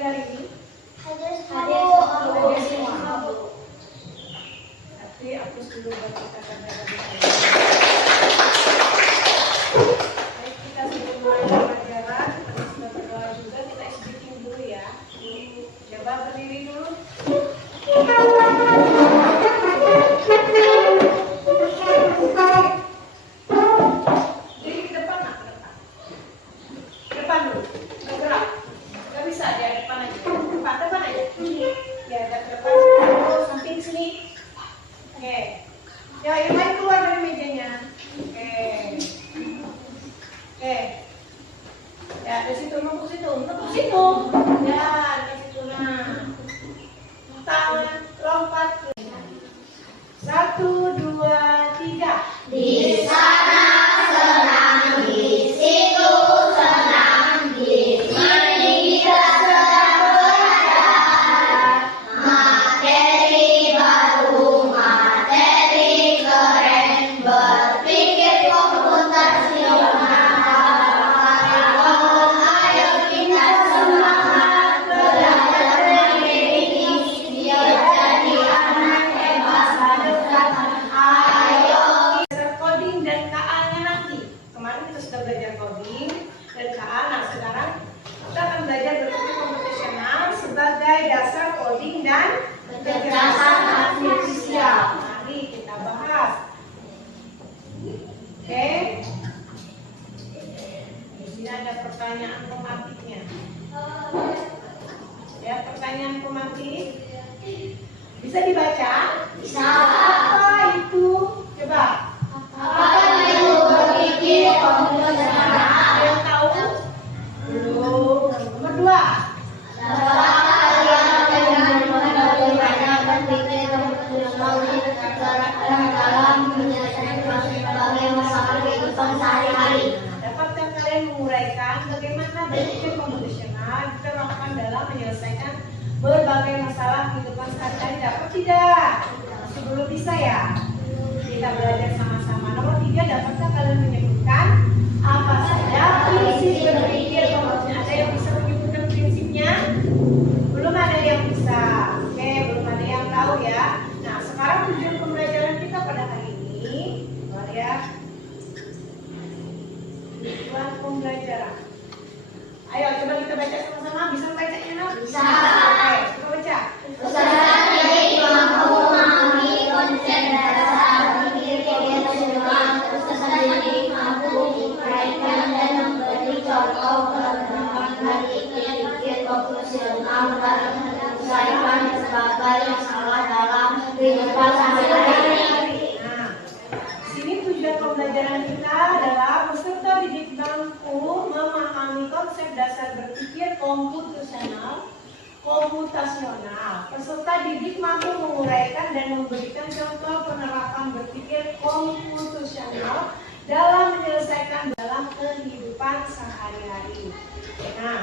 hadir hari ini? Hadir semua. Tapi hapus dulu buat kita Baik, kita sudah mulai pelajaran. Kita sudah berdoa juga. Kita speaking dulu ya. Coba berdiri dulu. Jadi ke depan, nak, ke depan. Ke depan dulu. Bergerak. Gak bisa dia depan aja. Depan aja. Ya, agak ke depan. Terus samping sini. Oke. Ya, yang lain keluar dari mejanya. Oke. Oke. Ya, dari situ nunggu situ. Nunggu situ. Ya, dari situ nah. Tangan lompat. 1, 2, 3. Di sana senang, di situ senang, di sini kita sedang belajar materi baru, materi keren, berpikir komputasional. Ayo kita semangat belajar teknik, biar jadi anak hebat masa depan. Ayo. Coding dan KA-nya nanti. Kemarin kita sudah belajar coding dan KA. Nah, sekarang kita akan belajar berpikir komputasional sebagai dasar coding dan kecerdasan artifisial. Mari kita bahas. Oke. Di sini ada pertanyaan pematiknya. Ya, pertanyaan pematik. Bisa dibaca? Bisa. Apa itu? Coba. Apa itu berpikir komputasional? Ada yang tahu? Belum. Nomor 2. Dapat kalian dengan bagaimana berpikir komputasional diterapkan dalam menyelesaikan berbagai masalah kehidupan sehari-hari? Dapatkah kalian menguraikan bagaimana berpikir komputasional diterapkan dalam menyelesaikan berbagai masalah kehidupan sehari-hari? Dapat tidak? Masih belum bisa ya? Kita belajar sama-sama. Nomor 3, dapatkah kalian menyebutkan apa saja prinsip berpikir komputasional? Ada yang bisa menyebutkan prinsipnya? Belum ada yang bisa. Oke, belum ada yang tahu ya. Nah, sekarang tujuan pembelajaran kita pada hari ini, mari ya. Tujuan pembelajaran. Ayo coba kita baca sama-sama. Bisa bacanya, Nak? Bisa. Oke, coba baca. Peserta didik mampu memahami konsep dasar berpikir komputasional. Peserta didik mampu menguraikan dan memberi contoh penerapan berpikir komputasional dalam menyelesaikan berbagai masalah dalam kehidupan sehari-hari. Nah, di sini tujuan pembelajaran kita adalah peserta didik mampu memahami konsep dasar berpikir komputasional. Peserta didik mampu menguraikan dan memberikan contoh penerapan berpikir komputasional dalam menyelesaikan dalam kehidupan sehari-hari. Nah,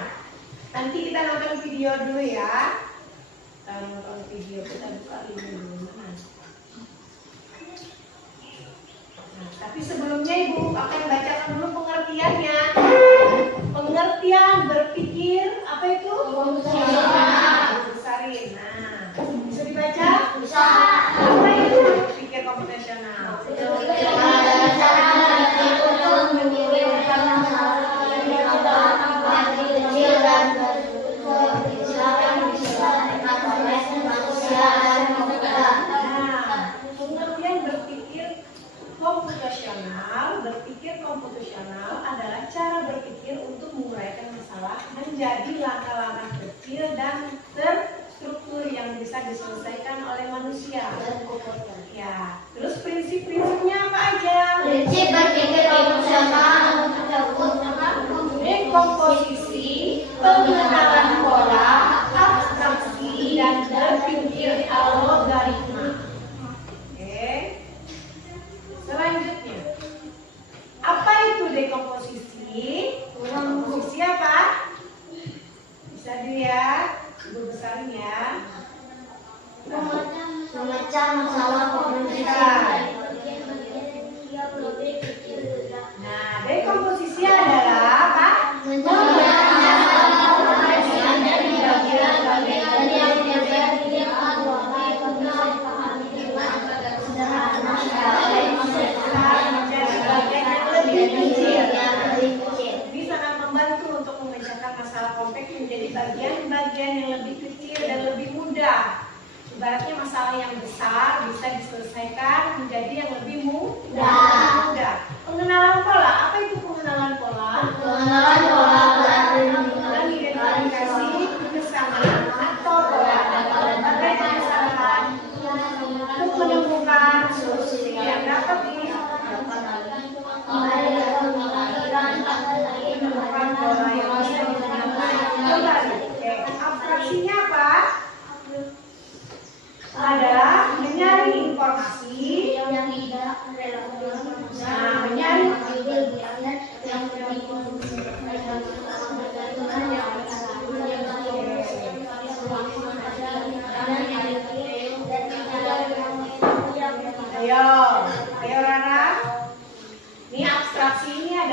nanti kita nonton video dulu ya. Kita nonton video, kita buka link dulu. Nah, tapi sebelumnya Ibu akan bacakan dulu pengertiannya. Pengertian berpikir apa itu? Komputasional. Besarin. Nah, bisa dibaca? Bisa. Apa itu berpikir komputasional? Untuk memikirkan masalah yang paling kecil dan diselesaikan oleh manusia dan komputer. Nah, pengertian berpikir komputasional adalah cara berpikir untuk menguraikan masalah menjadi langkah-langkah kecil dan terstruktur yang bisa diselesaikan oleh manusia. Ya, terus prinsip-prinsipnya apa aja? Prinsip berpikir komputasional Dekomposisi, pengenalan pola, abstraksi, dan berpikir algoritma. Oke. Selanjutnya, apa itu dekomposisi? Dekomposisi apa? Bisa dilihat, Ibu besarin ya. memecah masalah komputasional. Nah, dekomposisi adalah apa? Memecah masalah komputasional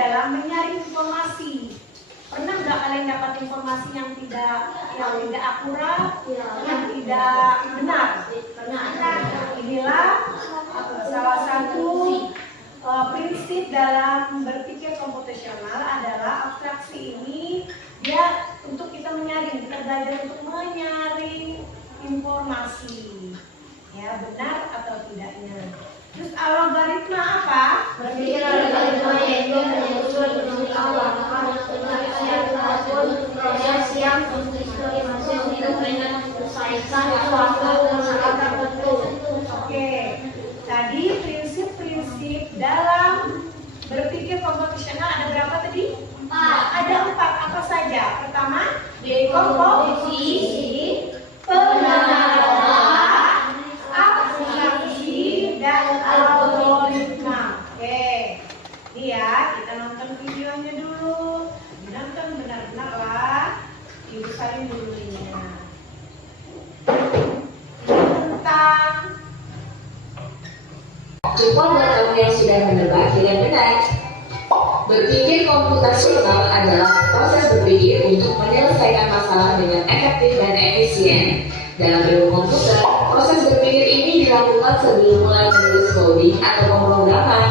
dalam menyaring informasi. Pernah nggak kalian dapat informasi yang tidak akurat, yang tidak benar? Nah, inilah salah satu prinsip dalam berpikir komputasional adalah abstraksi ini dia untuk kita menyaring, kita belajar untuk menyaring informasi, ya benar atau tidaknya. Terus algoritma apa? Berpikir algoritma yaitu menyusun proses yang masing-masing dengan selesaikan suatu masalah tertentu. Oke, tadi prinsip-prinsip dalam berpikir komputasional ada berapa tadi? 4. Ada 4, apa saja? Pertama, dekomposisi, penanaman, abstraksi, dan algoritma. Oke, ini ya kita nonton videonya dulu. Nonton benar-benar lah, dibesarin dulu ini. Tentang Cukup buat kamu yang sudah menebak dengan benar. Berpikir komputasional adalah proses berpikir untuk menyelesaikan masalah dengan efektif dan efisien. Dalam ilmu komputer, proses berpikir ini dilakukan sebelum mulai menulis coding atau pemrograman.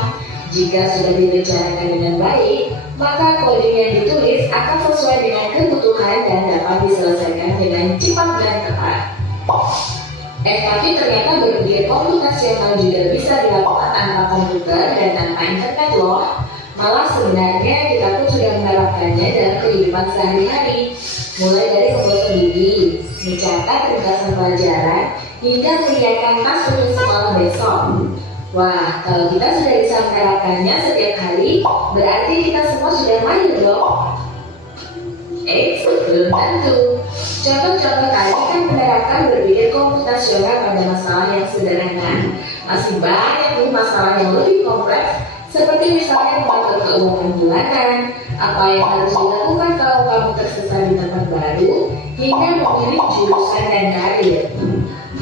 Jika sudah direncanakan dengan baik, maka coding yang ditulis akan sesuai dengan kebutuhan dan dapat diselesaikan dengan cepat dan tepat. Tapi ternyata berpikir komputasional juga bisa dilakukan tanpa komputer dan tanpa internet loh. Malah sebenarnya kita pun sudah menerapkannya dalam kehidupan sehari-hari. Mulai dari membuat studi, mencatat ringkasan pelajaran, hingga menyiapkan tas untuk sekolah besok. Wah, kalau kita sudah bisa menerapkannya setiap hari, berarti kita semua sudah mahir dong. Belum tentu. Contoh-contoh tadi kan menerapkan berpikir komputasional pada masalah yang sederhana. Masih banyak nih masalah yang lebih kompleks, seperti misalnya mengatur keuangan bulanan, apa yang harus dilakukan kalau kamu tersesat di tempat baru, hingga memilih jurusan dan karir.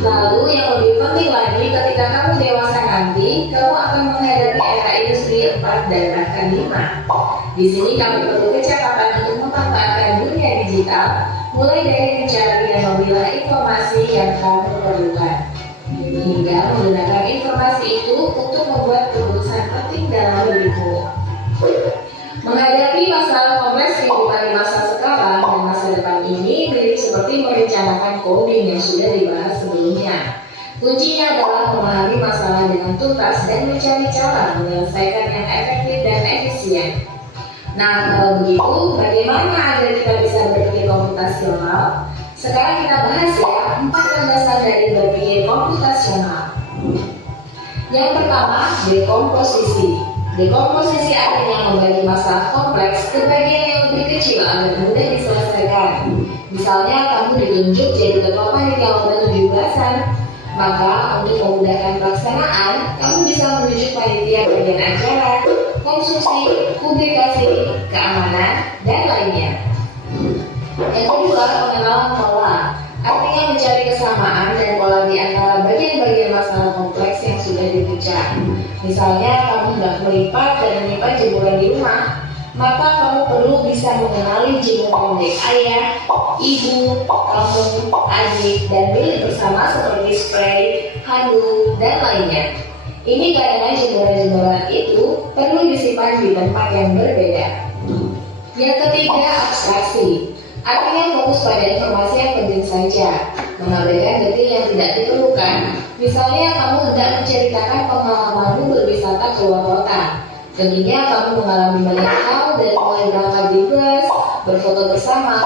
Lalu yang lebih penting lagi, ketika kamu dewasa nanti, kamu akan menghadapi era industri 4 dan bahkan 5. Di sini kamu perlu kecepatan untuk memanfaatkan dunia digital, mulai dari mencari dan memilah informasi yang kamu perlukan, hingga menggunakan informasi itu untuk membuat keputusan penting dalam hidupmu. Menghadapi masalah kompleks kehidupan di masa sekarang dan masa depan ini mirip seperti merencanakan coding yang sudah dibahas sebelumnya. Kuncinya adalah memahami masalah dengan tuntas dan mencari cara menyelesaikan yang efektif dan efisien. Nah, kalau begitu, bagaimana agar kita bisa berpikir komputasional? Sekarang kita bahas ya 4 landasan dari berpikir komputasional. Yang pertama, dekomposisi. Dekomposisi artinya membagi masalah kompleks ke bagian yang lebih kecil agar mudah diselesaikan. Misalnya kamu ditunjuk jadi ketua panitia lomba 17-an, maka untuk memudahkan pelaksanaan, kamu bisa menunjuk panitia bagian acara, konstruksi, publikasi, keamanan, dan lainnya. Yang kedua, pengenalan pola. Artinya mencari kesamaan dan pola di antara bagian-bagian masalah kompleks yang sudah dipecah. Misalnya kamu hendak melipat dan menyimpan jemuran di rumah, maka kamu perlu bisa mengenali jemuran milik ayah, ibu, kamu, adik, dan milik bersama seperti spray, handuk, dan lainnya. Ini karena jemuran-jemuran itu perlu disimpan di tempat yang berbeda. Yang ketiga, abstraksi. Artinya fokus pada informasi yang penting saja, mengabaikan detail yang tidak diperlukan. Misalnya kamu hendak menceritakan pengalamanmu berwisata ke luar kota. Tentunya kamu mengalami banyak hal dari mulai berangkat di bus, berfoto bersama,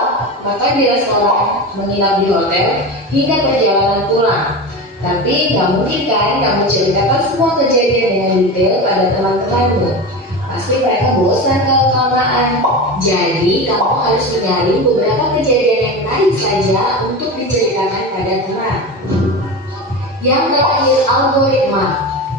makan di restoran, menginap di hotel, hingga perjalanan pulang. Tapi nggak mungkin kan kamu ceritakan semua kejadian dengan detail pada teman-temanmu. Pasti mereka bosan kalau kelamaan. Jadi kamu harus mencari beberapa kejadian yang menarik saja untuk diceritakan pada teman. Yang terakhir, algoritma.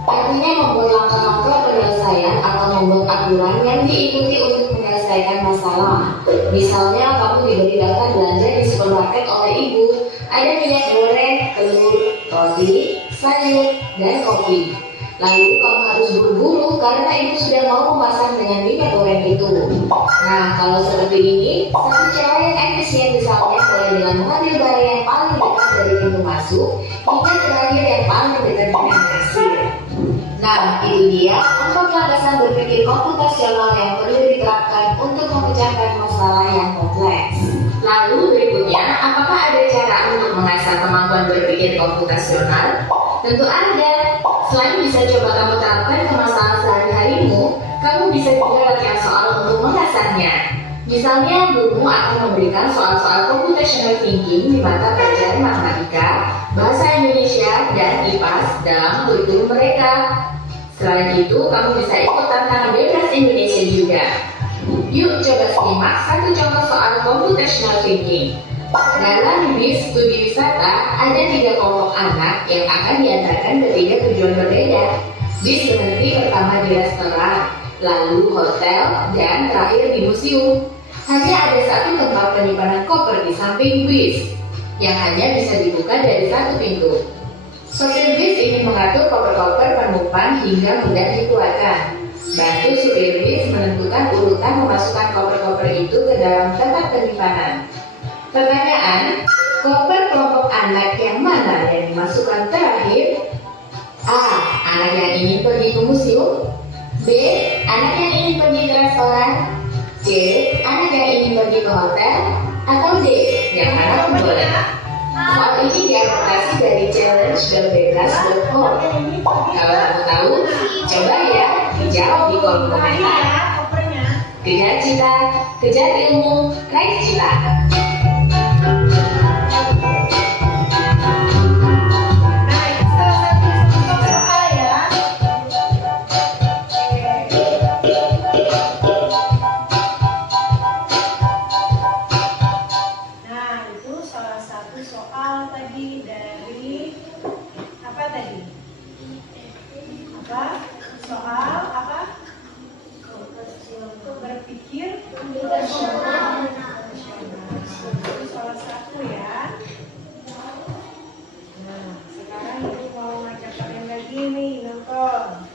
Artinya membuat langkah-langkah penyelesaian atau membuat aturan yang diikuti untuk menyelesaikan masalah. Misalnya kamu diberi daftar belanja di supermarket oleh ibu. Ada minyak goreng, telur, roti, sayur, dan kopi. Lalu kamu harus buru-buru karena ibu sudah mau memasang dengan minyak goreng itu Nah, kalau seperti ini, satu cara yang efisien misalnya mulai dengan mengambil barang yang paling dekat dari pintu masuk hingga terakhir yang paling dekat dengan kasir. Nah, itu dia 4 landasan berpikir komputasional yang perlu diterapkan untuk memecahkan masalah yang kompleks. Lalu berikutnya, apakah ada cara untuk mengasah kemampuan berpikir komputasional? Tentu ada. Selain bisa coba kamu terapkan ke masalah sehari-harimu, kamu bisa juga latihan soal untuk mengasahnya. Misalnya, gurumu akan memberikan soal-soal computational thinking di mata pelajaran matematika, bahasa Indonesia, dan IPAS dalam kurikulum mereka. Selain itu, kamu bisa ikut tantangan bebas Indonesia juga. Yuk coba simak satu contoh soal computational thinking. Dalam bis studi wisata, ada 3 kelompok anak yang akan diantarkan ke 3 tujuan berbeda. Bis berhenti pertama di restoran, lalu hotel, dan terakhir di museum. Hanya ada satu tempat penyimpanan koper di samping bis, yang hanya bisa dibuka dari satu pintu. Sopir bis ingin mengatur koper-koper penumpang hingga mudah dikeluarkan. Bantu supir bis menentukan urutan memasukkan koper-koper itu ke dalam tempat penyimpanan. Pertanyaan, koper kelompok anak yang mana yang dimasukkan terakhir? A. Anak yang ingin pergi ke museum. B. Anak yang ingin pergi ke restoran. C. Anak yang ingin pergi ke hotel. Atau D. Yang mana pun boleh. Soal ini diadaptasi dari challenge.bebas.org. Kalau kamu tahu, coba ya dijawab di kolom komentar. Kejar cita, kejar ilmu, raih cita. Berpikir salah satu ya. Nah, sekarang ibu mau ngajak kalian lagi nih nonton.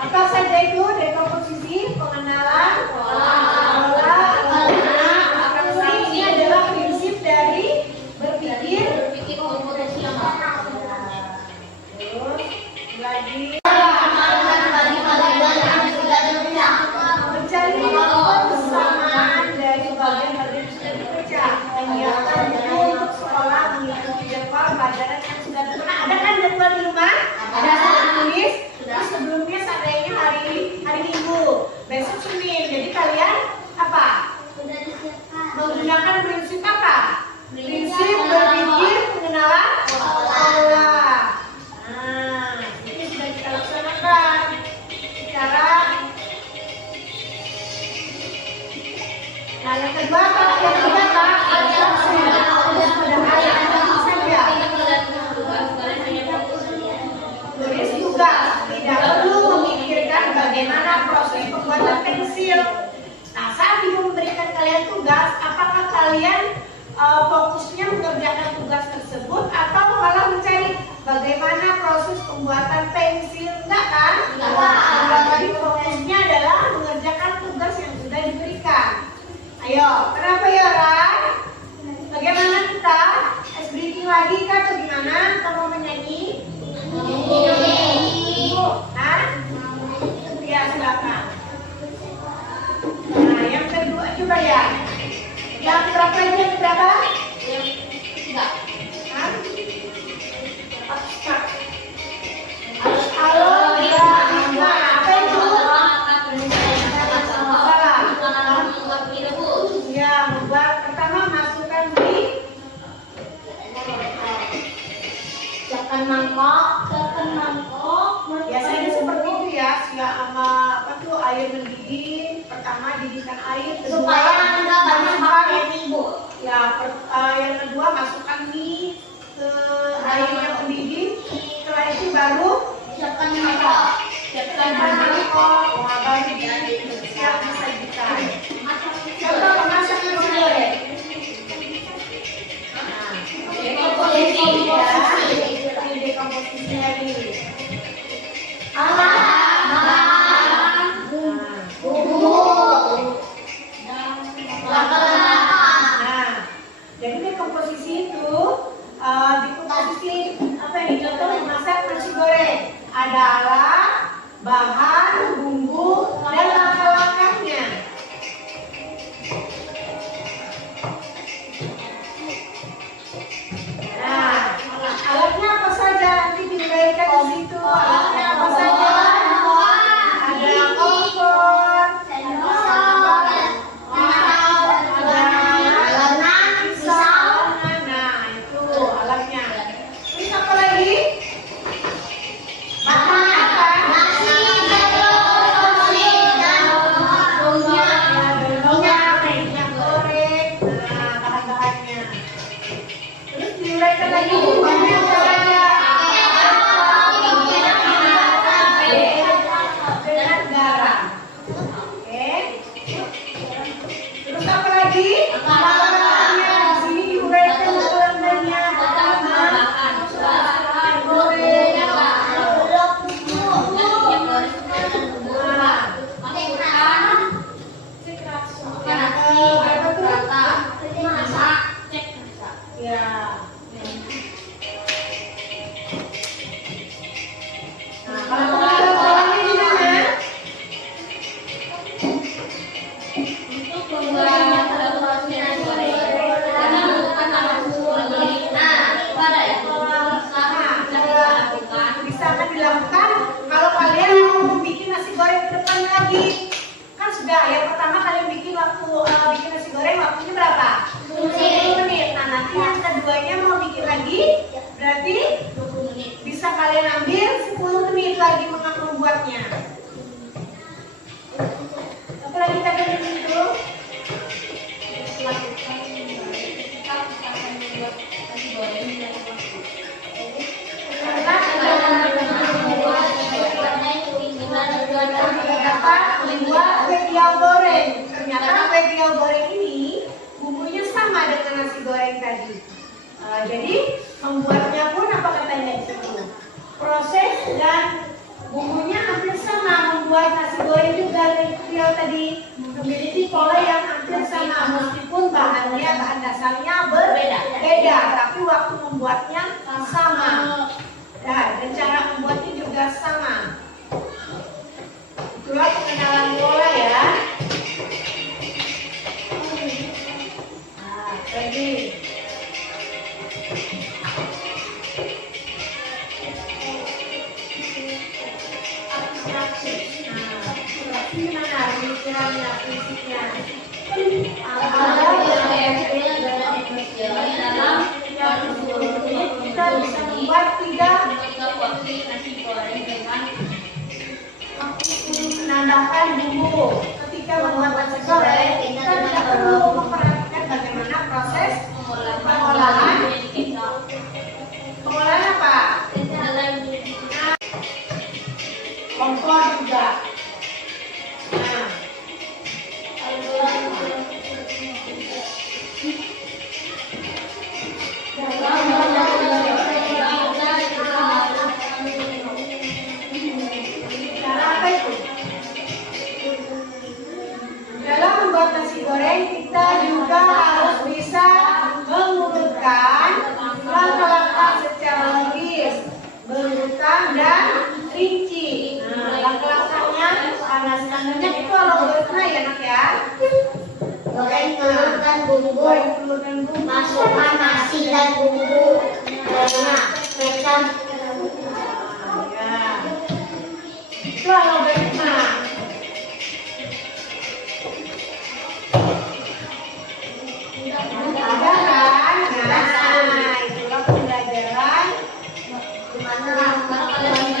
Apa saja itu dari komposisi, pengenalan, pola, ini adalah prinsip dari berpikir komputasional. Terus lagi mencari persamaan dari bagian yang sudah dikerja, menyiapkan buku untuk sekolah, mengikuti jadwal pelajaran yang sudah pernah ada kan jadwal di rumah? Ada tulis. Terus sebelumnya seandainya hari Minggu, besok Senin. Jadi kalian apa? Menggunakan prinsip apa? Prinsip berpikir, pengenalan, pola. Nah, ini sudah kita laksanakan secara. Nah, yang kedua apa? Yang ketiga apa? Pada hari ini saja. Tulis tugas. Tidak perlu memikirkan bagaimana proses pembuatan pensil. Nah, saat ibu memberikan kalian tugas, apakah kalian fokusnya mengerjakan tugas tersebut atau malah mencari bagaimana proses pembuatan pensil? Enggak kan? Jadi fokusnya adalah mengerjakan tugas yang sudah diberikan. Ayo, kenapa ya Ran? Bagaimana kita? Ice breaking lagi kah atau gimana? Kita mau menyanyi? Hah? Ya, silakan. Nah, yang kedua coba ya. Yang berapa ini? Yang berapa? Yang 3. Hah? Halo, ya, apa itu? Salah. Ya, membuat pertama masukkan di siapkan mangkok. Biasanya seperti itu ya, siap sama apa tuh air mendidih. Pertama didihkan air, kedua supaya enggak banyak pakai ibu. Ya, yang situ di posisi apa ini contoh memasak nasi goreng. Ada alat, bahan, bumbu, dan langkah-langkahnya. Nah, alatnya apa saja nanti diuraikan di situ. Alatnya apa saja? Ada kompor, jadi membuatnya pun apa katanya di situ. Proses dan bumbunya hampir sama, membuat nasi goreng juga yang tadi memiliki pola yang hampir sama meskipun bahan dasarnya berbeda, tapi waktu membuatnya sama. Nah, dan cara membuatnya juga sama. Itulah pengenalan pola ya. Nah, lagi. Prinsipnya kita bisa membuat menambahkan bumbu. Ketika membuat nasi goreng, kita tidak perlu memperhatikan bagaimana proses pengolahan. Pengolahan apa? Kompor juga. Dalam membuat nasi goreng, kita juga harus bisa mengurutkan langkah-langkah secara logis, berurutan dan rinci. Nah, langkah-langkahnya panaskan minyak itu algoritma ya nak ya. Goreng telur dan bumbu, masukkan nasi dan bumbu, minyak, kecap. Ya, itu algoritma. Ada kan? Nah, itulah pembelajaran.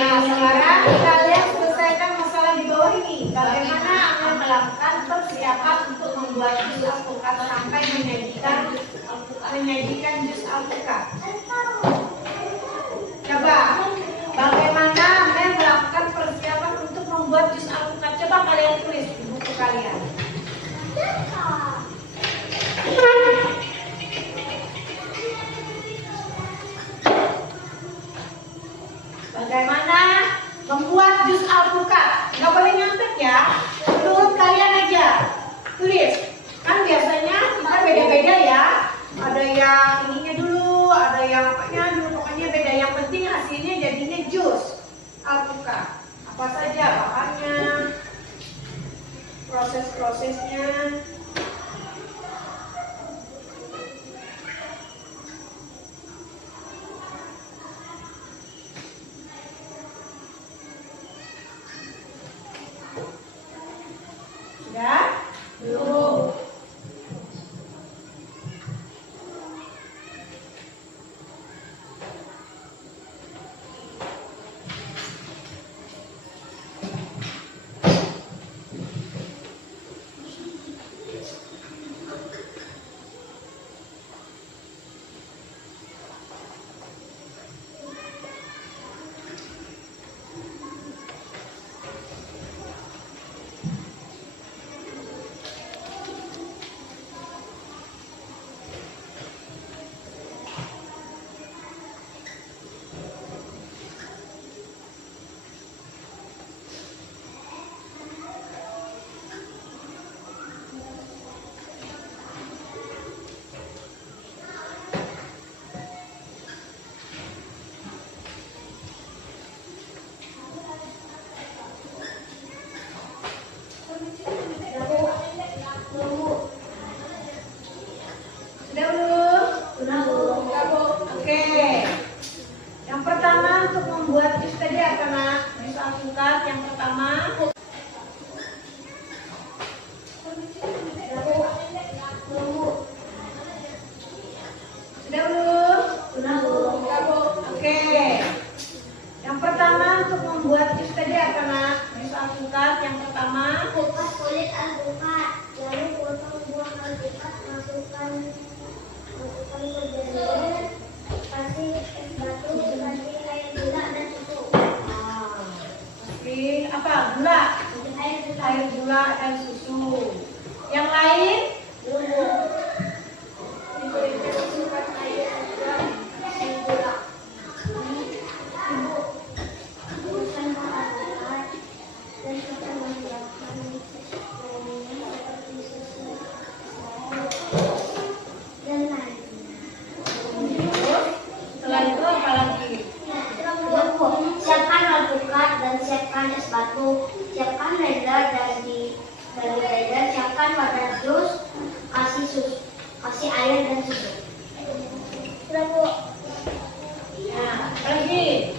Nah, sekarang kalian selesaikan masalah di bawah ini. Bagaimana akan melakukan persiapan untuk membuat jus alpukat sampai menyajikan jus alpukat. Coba, bagaimana melakukan persiapan untuk membuat jus alpukat? Coba kalian tulis di buku kalian. Bagaimana membuat jus alpukat? Nggak boleh nyontek ya. Menurut kalian aja. Tulis. Kan biasanya kita beda-beda ya. Ada yang ininya dulu. yang apanya dulu, pokoknya beda. Yang penting hasilnya jadinya jus alpukat. Apa saja bahannya, proses-prosesnya. Sudah? Belum. Sudah belum? Sudah, Bu. Sudah, Bu. Oke. Yang pertama untuk membuat jus tadi apa, Nak? Jus alpukat yang pertama. Sudah belum? Sudah, Bu. Sudah, Bu. Oke. Yang pertama untuk membuat jus tadi apa, Nak? Jus alpukat yang pertama. Kupas kulit alpukat, lalu potong buah alpukat, masukkan ke blender, kasih es batu, kasih air gula dan susu. Kasih apa? Gula. Kasih air gula. Air gula dan susu. Yang lain? Bumbu. Masukkan air gula, kasih gula. Tubuhkan buah alpukat dan coba membuatkan seperti susu dan lainnya. Terus setelah itu apa lagi? Siapkan alpukat dan siapkan es batu. Siapkan blender dari blender. Siapkan wadah jus. Kasih air dan susu. Sudah, Bu. Nah, apa lagi?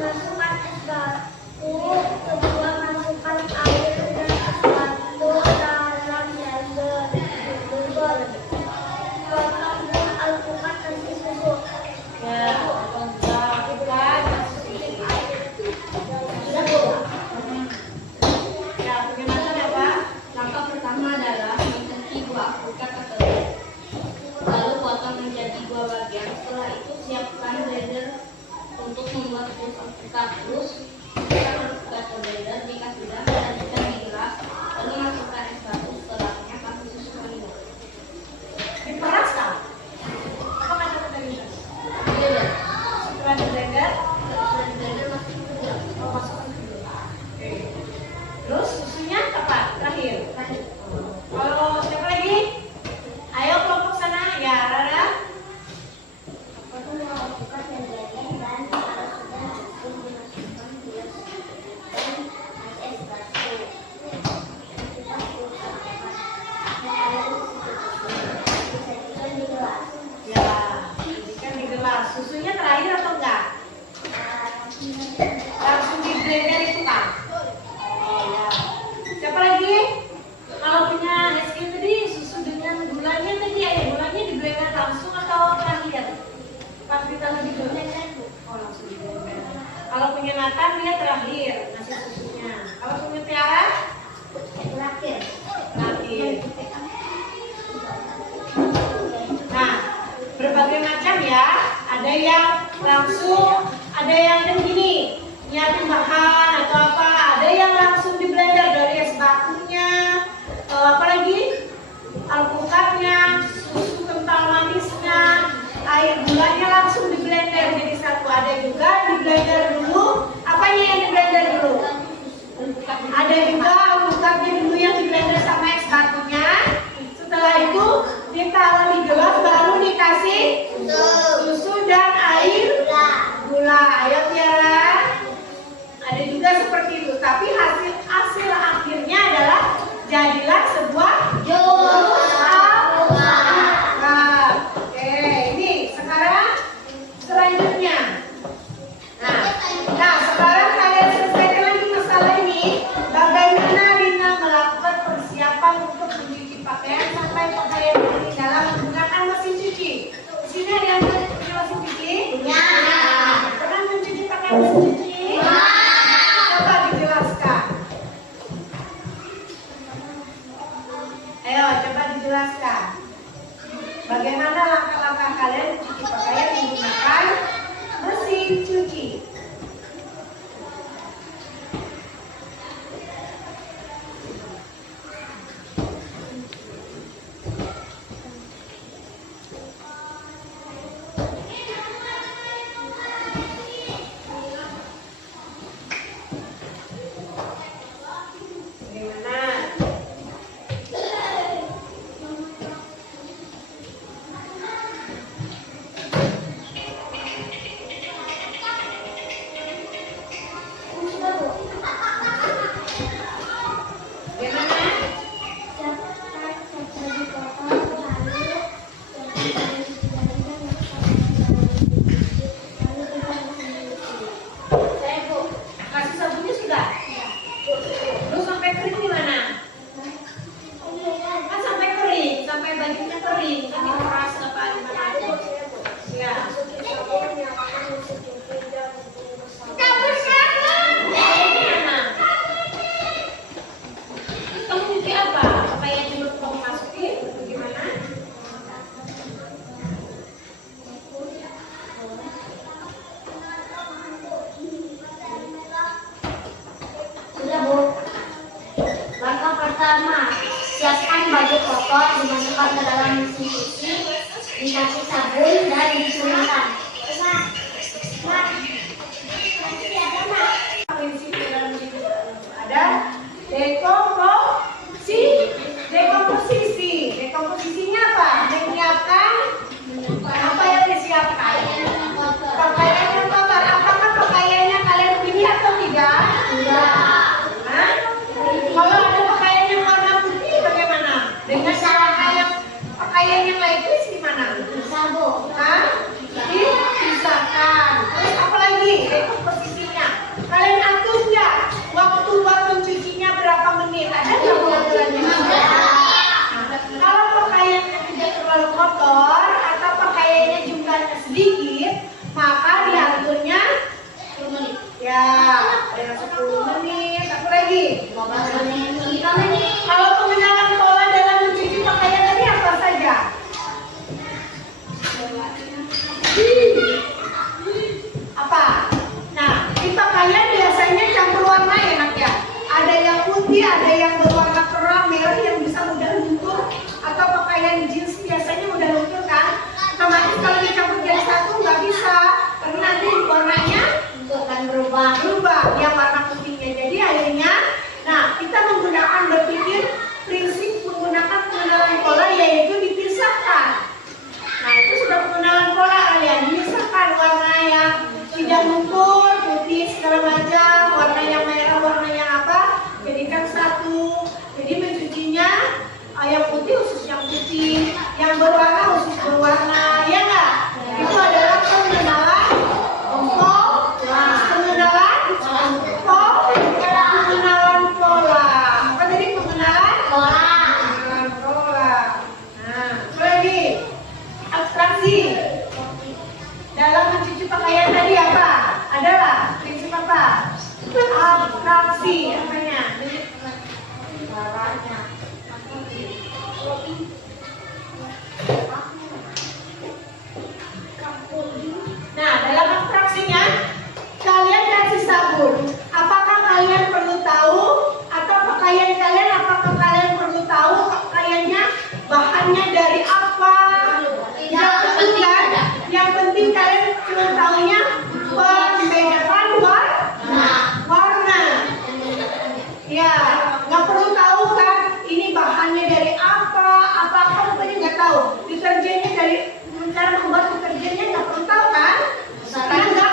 Masukkan es batu. Kedua masukkan air dan es batu dalam blender. Potong buah alpukat kasih susu. Ya, alpukat dan susu. Sudah, Bu. Ya, bagaimana apa? Langkah pertama adalah mencuci buah alpukat atau jus. Lalu potong menjadi dua bagian. Setelah itu siapkan blender untuk membuat jus alpukat. Terus masukkan alpukat ke blender jika sudah, lanjutkan di gelas. Lalu masukkan es batu. Setelahnya kasih susu vanila. Diperas kan? Apa kata tadi? Blender. Setelah di blender, Blender masuk ke gelas. masukkan ke gula. Oke. Terus susunya apa? Terakhir. Kalau siapa lagi? Ayo kelompok sana. Ya, Rara. Potong buah alpukat yang daging dan kalau sudah langsung dimasukkan gelas dan es batu. Kita buah alpukat dan air disajikan di gelas. Ya, kan di gelas. Susunya terakhir atau enggak? Langsung di blender itu kan? Oh ya. Siapa lagi? Kalau punya es krim tadi susu dengan gulanya tadi ya, gulanya di blender langsung atau terakhir? Pas ditaruh di blender? Oh langsung di blender. Kalau punya Nathan dia terakhir ngasih susunya. Kalau punya Tiara? Terakhir. Terakhir. Nah, berbagai macam ya. Ada yang langsung, ada yang kan gini, nyiapin bahan atau apa. Ada yang langsung di blender dari es batunya, apa lagi? Alpukatnya, susu kental manisnya, air gulanya langsung di blender jadi satu. Ada juga di blender dulu. Apanya yang di blender dulu? Ada juga alpukatnya dulu yang di blender sama es batunya. Setelah itu ditaruh di gelas baru dikasih susu dan Ayo Tiara. Ada juga seperti itu, tapi hasil akhirnya adalah jadilah sebuah jurus alpukat. Oke, ini sekarang selanjutnya. Nah, sekarang kalian selesaikan lagi masalah ini. Bagaimana Lina melakukan persiapan untuk mencuci pakaian sampai pakaian ini dalam menggunakan mesin cuci. Di sini ada yang punya mesin cuci? Punya. Pernah mencuci pakaian mesin cuci? Coba dijelaskan. Ayo, coba dijelaskan. Bagaimana langkah-langkah kalian mencuci pakaian menggunakan mesin cuci? Kasih sabunnya sudah? Lu sampai kering gimana? Kan sampai kering, sampai bajunya kering, kan diperas apa gimana? Ya. Kamu cuci apa? Pakaian dulu kamu masukin, gimana? Sudah Bu. Langkah pertama, siapkan baju kotor dimasukkan ke dalam mesin cuci, dikasih sabun dan digunakan. Prinsip dalam hidup ada dekomposisi. Dekomposisinya apa? Menyiapkan apa yang disiapkan? Pakaian yang kotor. Apakah pakaiannya kalian pilih atau tidak? Tidak. Hah? Kalau ada pakaian yang warna putih bagaimana? Dengan pakaian yang lain itu gimana? Bisa Bu. Hah? Dipisahkan. Terus apa lagi? Dekomposisinya. Kalian atur nggak? Waktu buat mencucinya berapa menit? Ada nggak pengaturannya? Nah, kalau pakaiannya tidak terlalu kotor atau pakaiannya jumlahnya sedikit, maka diaturnya 10 menit. Ya, ada yang 10 menit. Apa lagi? 15 menit. 5 menit. Kalau pengenalan pola dalam mencuci pakaian tadi apa saja? Apa? Nah, di pakaian biasanya campur warna enak ya. Ada yang putih, ada yang berwarna kerang, merah yang bisa mudah luntur, atau pakaian jeans biasanya mudah luntur kan? Otomatis kalau dicampur jadi satu nggak bisa, karena nanti warnanya Akan berubah. yang warna putihnya. Jadi akhirnya, nah kita berpikir prinsip menggunakan pengenalan pola yaitu dipisahkan. Nah itu sudah pengenalan pola kalian, dipisahkan warna yang tidak luntur, putih segala macam, warna yang merah, warna yang apa, jadikan satu. Jadi mencucinya yang putih khusus yang putih, yang berwarna khusus berwarna, ya nggak? Itu adalah pengenalan pengenalan pola. Apa tadi pengenalan Pola. pola. Nah, apa lagi? Abstraksi. Dalam mencuci pakaian tadi apa? Adalah prinsip apa? Abstraksi. Apanya? Caranya. Nah, dalam abstraksinya kalian kasih sabun. Apakah kalian perlu tahu atau pakaian kalian? Apakah kalian perlu tahu pakaiannya bahannya dari apa? Tidak perlu kan? Yang penting kalian cuma tahunya membedakan warna. Ya, nggak perlu tahu kan? Ini bahannya dari apa? Apakah pokoknya nggak tahu? Deterjennya dari cara membuat deterjennya nggak perlu tahu kan? Karena nggak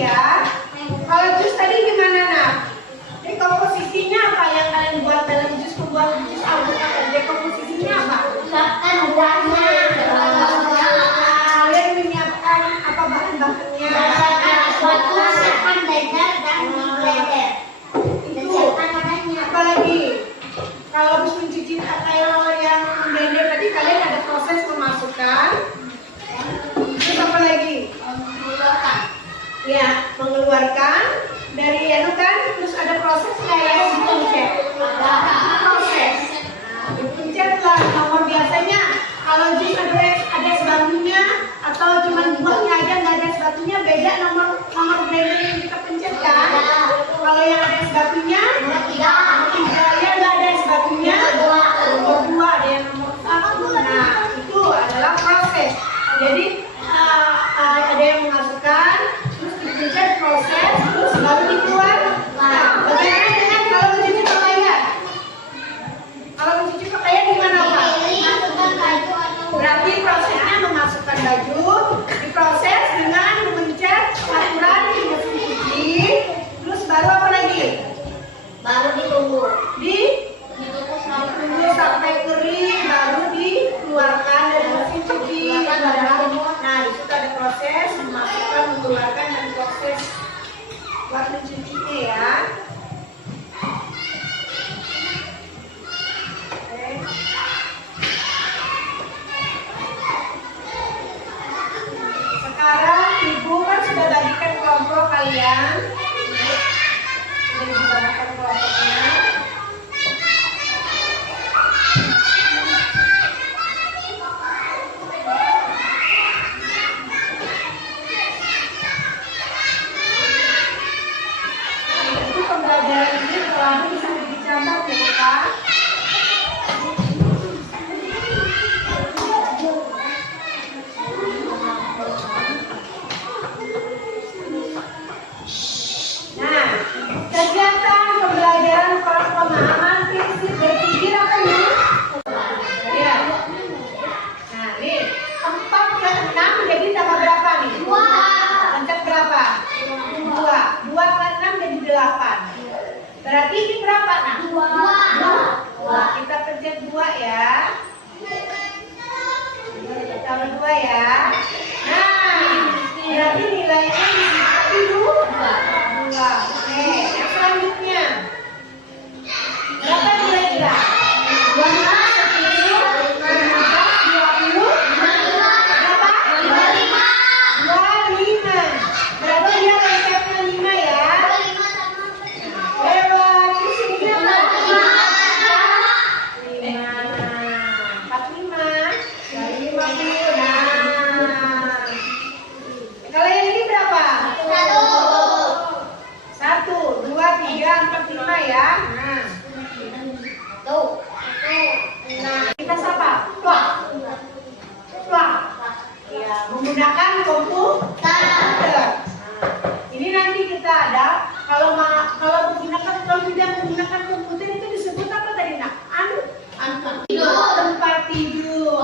ya. Kalau jus tadi gimana nak? Dekomposisinya apa yang kalian buat dalam jus pembuat jus alpukat? Dekomposisinya apa? Siapkan buahnya. Kalian menyiapkan apa bahan-bahannya? Batu, siapkan blender dan di blender. Dan siapkan wadahnya. Apa lagi? Kalau habis mencuci kayak yang blender tadi kalian ada proses memasukkan. Terus apa lagi? Ya, mengeluarkan dari anu kan, terus ada proses kayak dipencet. Proses. Dipencetlah nomor biasanya kalau jus ada es batunya atau cuma buahnya aja nggak ada es batunya beda nomor blender yang kita pencet kan. Kalau yang ada es batunya tiga ya nggak ada es batunya nomor 2 ada yang nomor 1. Nah itu adalah proses. Jadi ada yang memasukkan terus dipencet proses terus baru dikeluar. Nah bagaimana dengan kalau mencuci pakaian? Kalau mencuci pakaian gimana Pak? Masukkan baju atau Berarti prosesnya memasukkan baju diproses dengan memencet aturan di mesin cuci, terus baru apa lagi? baru ditunggu. Ditunggu sampai kering, baru dikeluarkan dari mesin cuci. Nah di situ ada proses memasukkan, mengeluarkan dan proses buat mencucinya ya. Oke. Sekarang ibu kan sudah bagikan kelompok kalian. Sudah dibagikan kelompoknya. Itu pembelajaran ini telah bisa dicatat ya Pak. Nah, kegiatan pembelajaran pemahaman prinsip berpikir apa ini? Ya. Nah, nih 4 ke 6 jadi tambah berapa nih? 2. Pencet berapa? 2. 2 ke 6 jadi 8. Berarti ini berapa nak? 2. Kita pencet 2 ya. Tambah 2 ya. Nah, berarti nilainya di 2. Oke, yang selanjutnya. Berapa kira-kira? 10, 20, berapa? 25. Berarti dia konsepnya 5 ya. Hebat, terus ini apa? 45. Dari 50. Nah. Kalau yang ini berapa? 1, 2, 3, 4, 5 ya. Nah. Tuh. Nah, kita sapa? Plak. Plak. Ya, menggunakan komputer. Nah, ini nanti kita ada kalau tidak menggunakan komputer itu disebut apa tadi nak? Tempat tidur.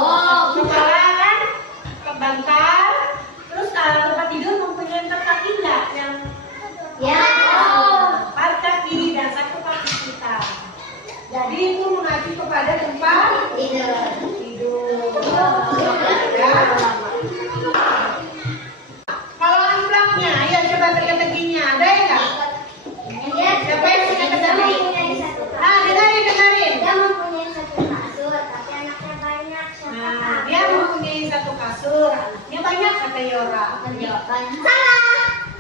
Kepala kan bantal. Terus tempat tidur mempunyai tempat indah yang Ya. 4 kaki dan 1 kaki kita. Jadi itu mengacu kepada tempat tidur. Ya. Kalau amplaknya, ayo coba teka-tekinya. Ada ya nggak? Siapa yang punya teka-teki? Nah, dengarin. Dia mempunyai satu kasur, tapi anaknya banyak. Nah, dia mempunyai 1 kasur. Anaknya banyak kata Yora. Salah.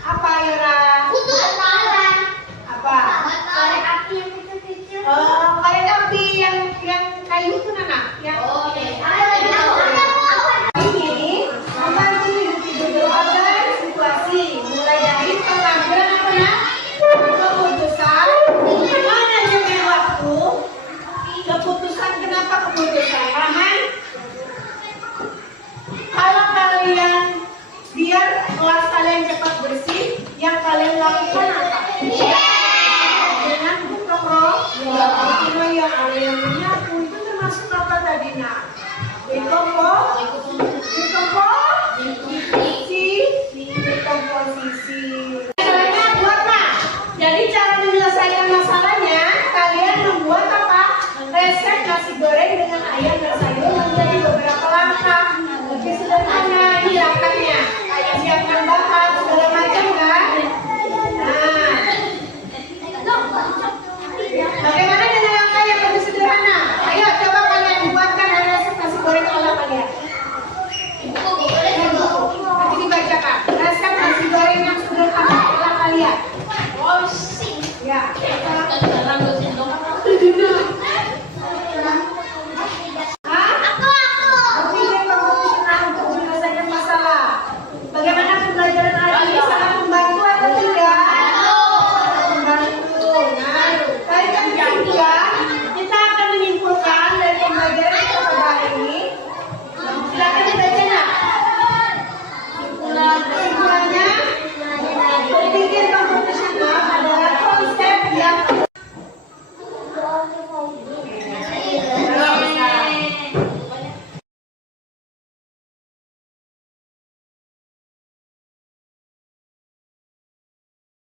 Apa Yora? Salah. Apa? Korek api yang kecil-kecil. Korek api yang kayu itu Nana. Yang ini membantu hidup berbagai situasi, mulai dari pengambilan apa ya? Keputusan. Mana jadi waktu? Keputusan kenapa keputusan? Rahman? Kalau kalian biar kelas kalian cepat bersih, yang kalian lakukan apa? Dengan buka roh, itu yang ada yang menyapu itu termasuk apa tadi nak? Dekompo,